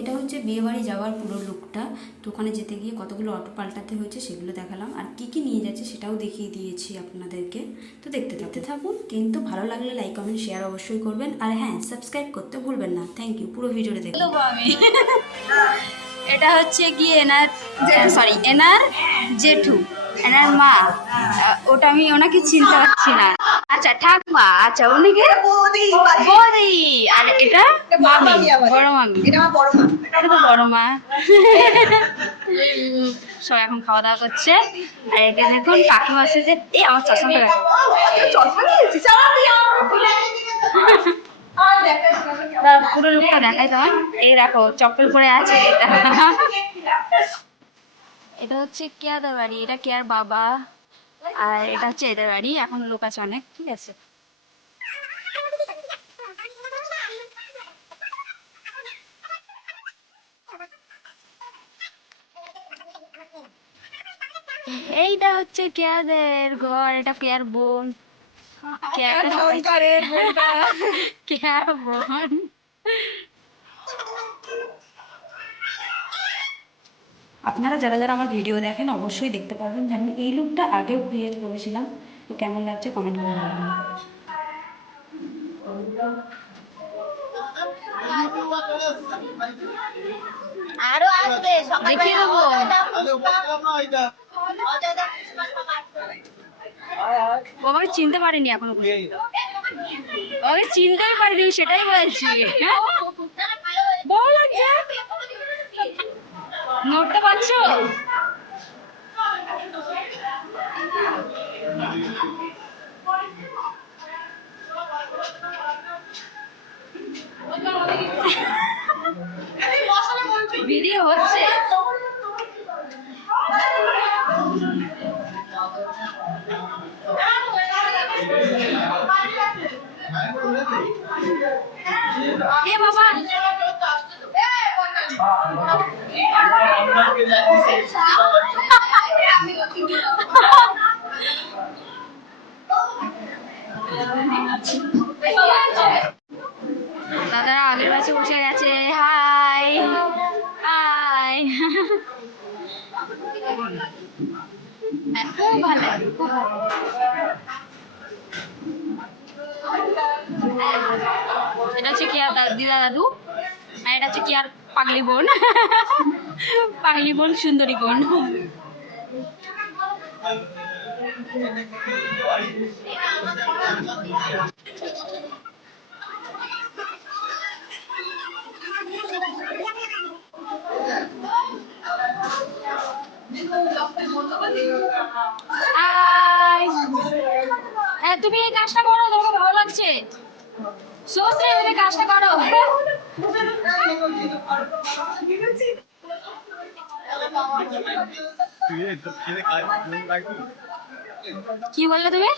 এটা হচ্ছে বিয়েবাড়ি যাওয়ার পুরো লুকটা। তো ওখানে যেতে গিয়ে কতগুলো অটো পাল্টাতে হয়েছে সেগুলো দেখালাম, আর কি কি নিয়ে যাচ্ছে সেটাও দেখিয়ে দিয়েছি আপনাদেরকে। তো দেখতে থাকুন, কিন্তু ভালো লাগলে লাইক কমেন্ট শেয়ার অবশ্যই করবেন, আর হ্যাঁ, সাবস্ক্রাইব করতে ভুলবেন না। থ্যাংক ইউ, পুরো ভিডিওটা দেখুন। আমি এটা হচ্ছে কি এনার এনার জেঠু, এনার মা। ওটা আমি ওনাকে চিনতে পারছি না। আচ্ছা ঠাকুমা, আচ্ছা উনিকে বৌদি, আর এটা মামি, বড় মামি। এটা তো বড় মা। সব এখন খাওয়া দাওয়া করছে। আর একে দেখুন কাকিমা আসছে, এই আমার চশমাটা পুরো লোকটা দেখাই তোমার। এই দেখো চপ্পল পরে আছে। এটা হচ্ছে কেয়াদের বাড়ি, এটা কেয়ার বাবা, আর এটা হচ্ছে এদের বাড়ি। এখন লোক আছে অনেক, ঠিক আছে। এইটা হচ্ছে কেয়াদের ঘর, এটা কেয়ার বোন, কেয়ার বোন। আপনারা যারা যারা আমার ভিডিও দেখেন অবশ্যই দেখতে পারবেন যে আমি এই লুকটা আগেও ক্রিয়েট করেছিলাম। তো কেমন লাগছে কমেন্ট করে বলবেন। আরো আসবে, দেখিয়ে দেবো। আমাকে চিনতে পারিনি এখনো, আমাকে চিনতেই পারিনি, সেটাই বলছি। বড় লাগছে, নড়তে পারছো? ভিডিও হচ্ছে। এ বাবা, দাদারা আগের বাসে বসে গেছে। High high. খুব ভালো, খুব ভালো। এটা হচ্ছে কি আর দিদা দাদু, আর এটা হচ্ছে কি আর পাগলি বোন। পাগলি বোন, সুন্দরী বোন। হ্যাঁ, তুমি এই কাজটা করো, তোমাকে ভালো লাগছে। সত্যি তুমি কাজটা করো। কি বললে তুমি?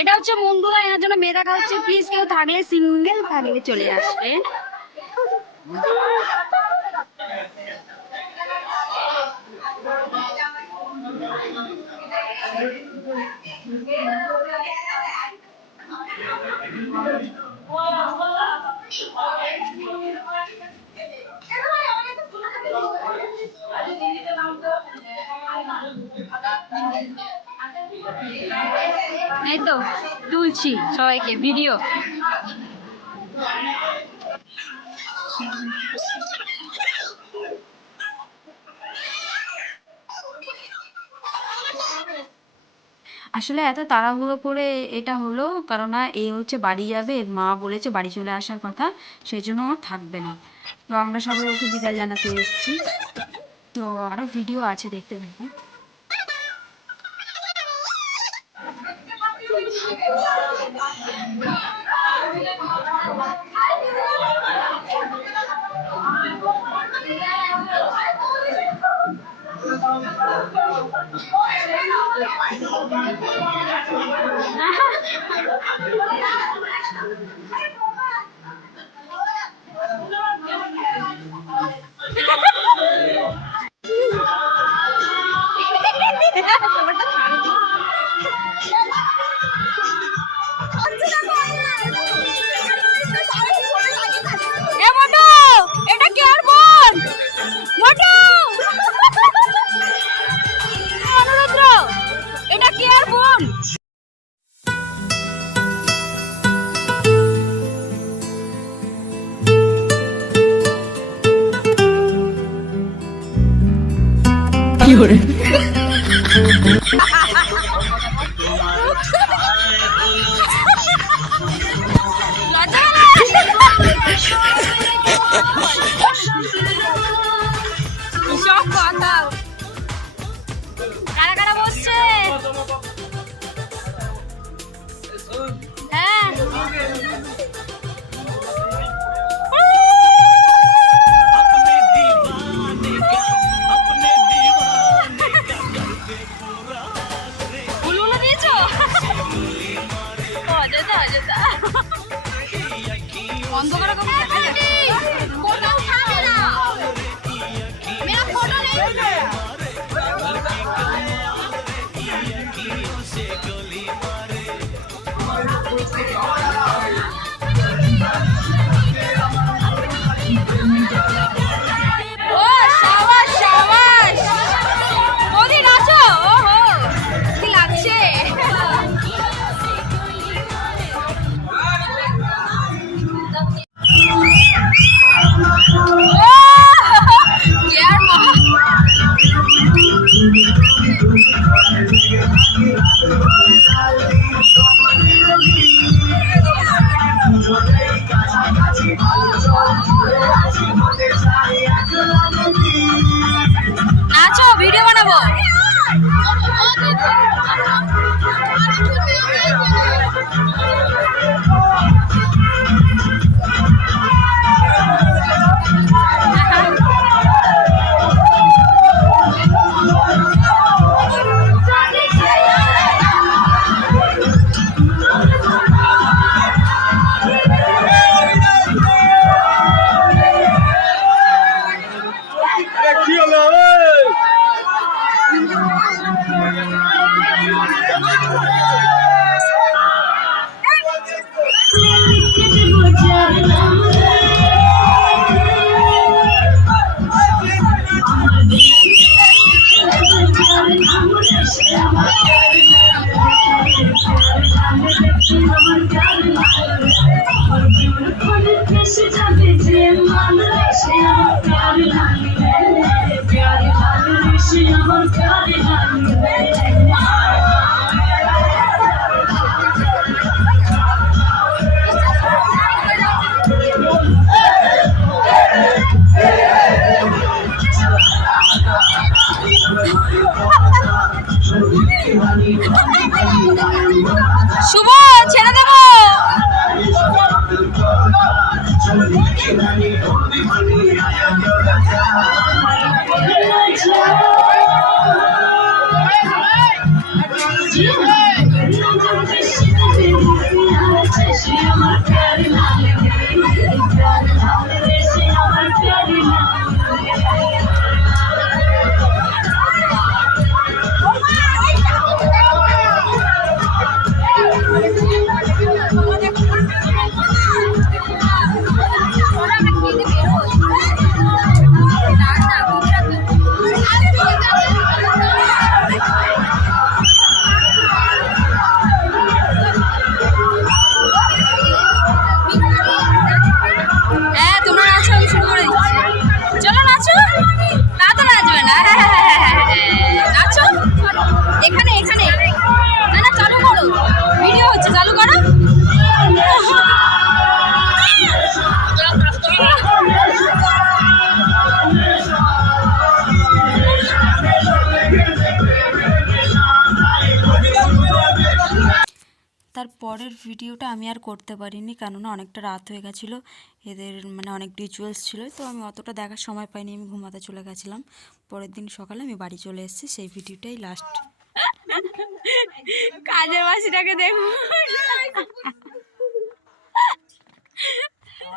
এটা হচ্ছে বন্ধুরা, এর জন্য মেয়ে দেখা হচ্ছে। প্লিজ কেউ থাকলে, সিঙ্গেল থাকলে চলে আসবে। এই তো তুলছি সবাইকে ভিডিও। আসলে এত তাড়াহুড়ো করে এটা হলো কারণ এই হচ্ছে বাড়ি যাবে, এর মা বলেছে বাড়ি চলে আসার কথা, সেই জন্য ও থাকবে না। তো আমরা সবাই ওকে বিদায় জানাতে এসেছি। তো আরো ভিডিও আছে, দেখতে থাকুন। কারা কারা বসছে? হ্যাঁ উলুলো দিয়েছো? অযথা অযথা বন্ধ করো ফটো উঠাবে না মেরা ফটো নেই নাচো ভিডিও বানাবো শুভ ছেড়ে দেব তারপরের ভিডিওটা আমি আর করতে পারিনি, কেননা অনেকটা রাত হয়ে গেছিলো, এদের মানে অনেক রিচুয়ালস ছিল, তো আমি অতটা দেখার সময় পাইনি, আমি ঘুমাতে চলে গেছিলাম। পরের দিন সকালে আমি বাড়ি চলে এসেছি, সেই ভিডিওটাই লাস্ট। কাজের মাসিটাকে দেখো